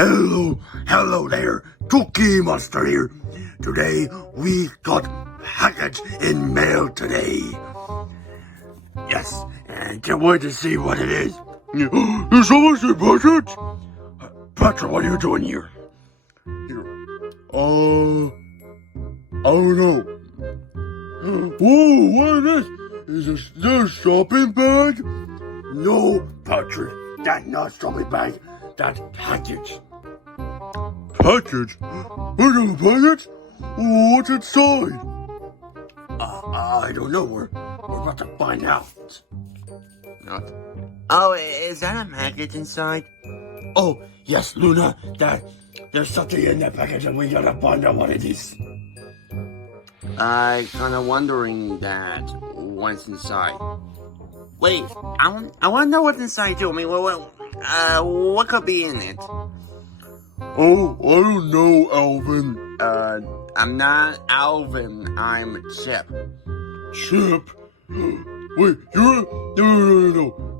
Hello there, Cookie Monster here. Today we got package in mail today. Yes, and can't wait to see what it is. There's always a package. Patrick, what are you doing here? I don't know. Whoa, what is this? Is this a shopping bag? No, Patrick, that's not shopping bag. That's package. Package? Where's the package? What's inside? I don't know. We're about to find out. Oh, is that a package inside? Oh, yes, Luna. There's something in that package and we gotta find out what it is. I kinda wondering that what's inside. Wait, I wanna know what's inside too. I mean, what could be in it? Oh, I don't know, Alvin. I'm not Alvin, I'm Chip. Chip? Wait, no.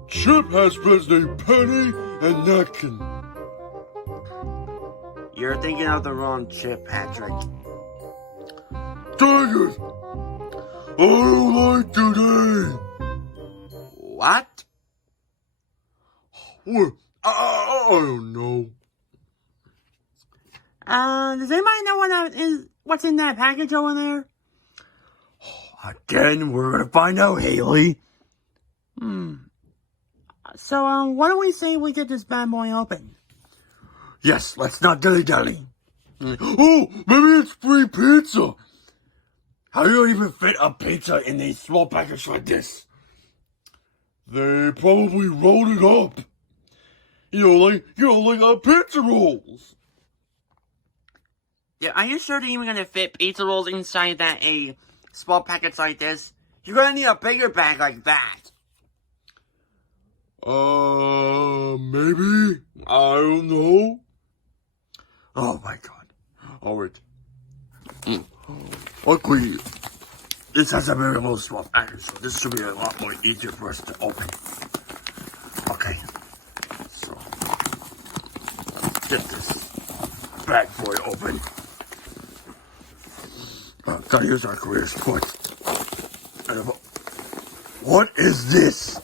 Chip has friends named Penny and Napkin. You're thinking of the wrong Chip, Patrick. Dang it! I don't like today. What? What? I don't know. Does anybody know what's in that package over there? Again, we're gonna find out, Haley. So, why don't we say we get this bad boy open? Yes, let's not dilly-dally. Oh, maybe it's free pizza. How do you even fit a pizza in a small package like this? They probably rolled it up. Like pizza rolls. Yeah, are you sure they're even gonna fit pizza rolls inside that a small package like this? You're gonna need a bigger bag like that. Maybe? I don't know. Oh my god. Alright. Luckily, this has a very little small package, so this should be a lot more easier for us to open. Okay. So, let's get this bad boy open. Gotta use our careers quick. What is this?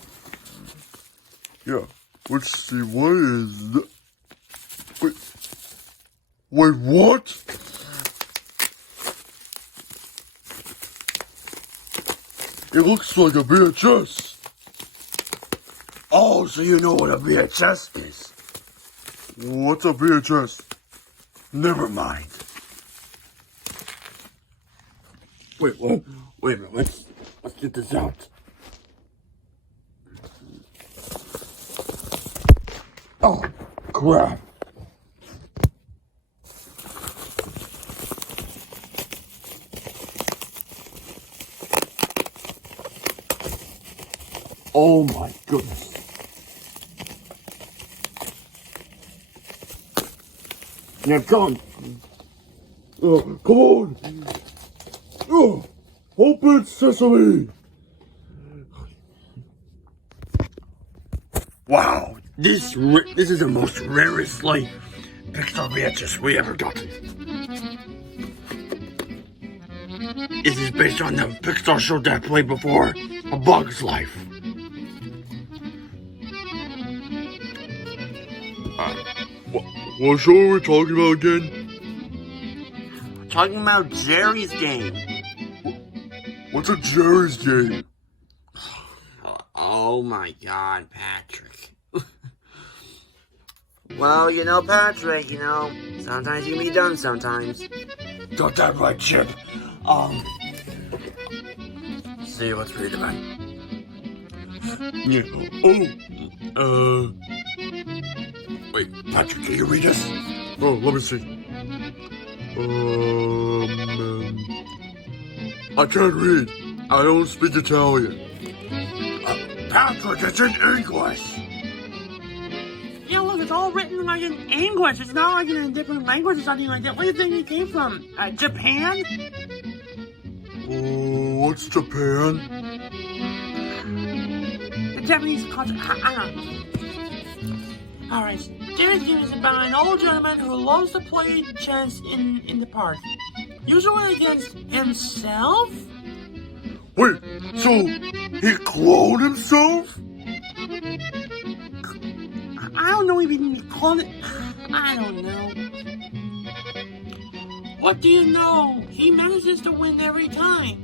Yeah, let's see, what is that? Wait, what? It looks like a VHS. Oh, so you know what a VHS is. What's a VHS? Never mind. Wait a minute, let's get this out. Oh, crap. Oh my goodness. Now come on. Come on. Open sesame. Wow, this is the most rarest Pixar VHS we ever got. This is based on the Pixar show that I played before, A Bug's Life. What show are we talking about again? Talking about Jerry's game. What's a Jerry's game? Oh my god, Patrick. Well, Patrick, sometimes you can be done sometimes. Got that right, Chip. See, let's read it, man. Yeah. Wait, Patrick, can you read this? Oh, let me see. I can't read. I don't speak Italian. Patrick, it's in English. Yeah, look, it's all written like in English. It's not like in a different language or something like that. Where do you think it came from? Japan? Oh, what's Japan? The Japanese culture. I don't know. Alright, Today's game is about an old gentleman who loves to play chess in the park. Usually against himself? Wait, so he cloned himself? I don't know if he called it. I don't know. What do you know? He manages to win every time.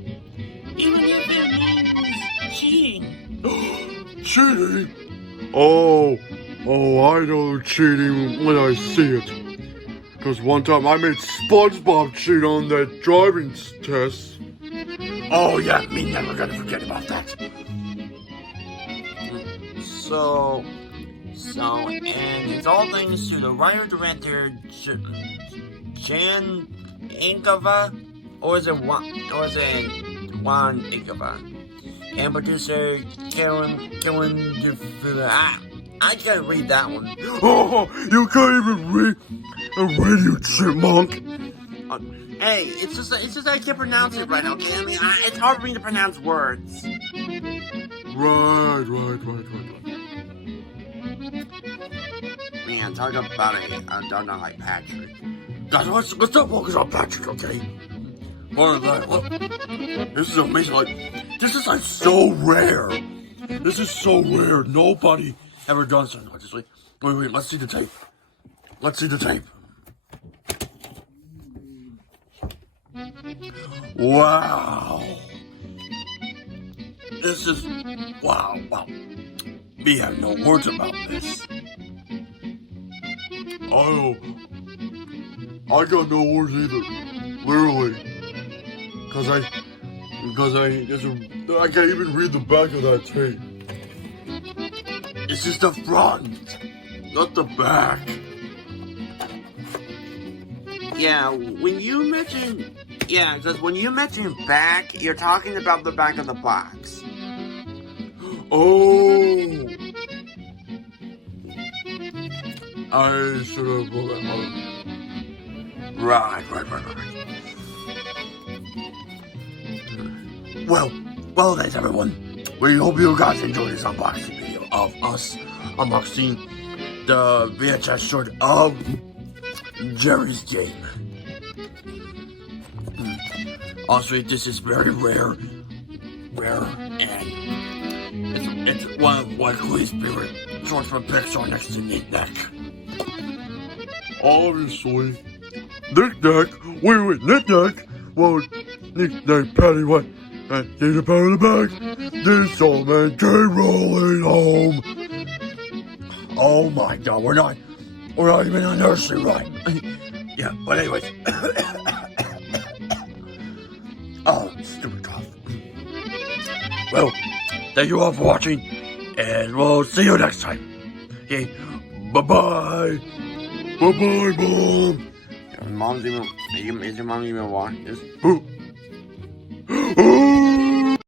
Even if it means cheating. Cheating? Oh, I know cheating when I see it. Because one time I made SpongeBob cheat on that driving test. Oh yeah, me never gonna forget about that. So, and it's all thanks to the writer-director Jan Inkava, or is it Juan Inkava, and producer Karen I can't read that one. Oh, you can't even read a radio chipmunk. Hey, it's just I can't pronounce it right, okay? I mean, it's hard for me to pronounce words. Right. Man, talk about a dog not like Patrick. Guys, let's not focus on Patrick, okay? Look, this is amazing. This is so rare. This is so rare. Nobody ever done something like this. Wait, let's see the tape. Wow. This is, wow. We have no words about this. Oh, I got no words either. Literally. Because I can't even read the back of that tape. This is the front, not the back. Because when you mention back, you're talking about the back of the box. Oh, I should have pulled that out. Right. Well, thanks everyone. We hope you guys enjoyed this unboxing video of us unboxing the VHS short of Jerry's Game. Also, this is very rare, and it's one of Kleeh's favorite shorts from Pixar next to Nick Nack. Obviously, Nick Nack. Wait, Nick Nack. Well, Nick Nack, Patty, what? Get up out of the bag. This old man came rolling home. Oh my God, we're not even on nursery rhyme. Yeah, but anyways. Oh, stupid cough. Well, thank you all for watching, and we'll see you next time. Okay, bye-bye. Bye-bye, Mom. Is your mom even watching this? Who?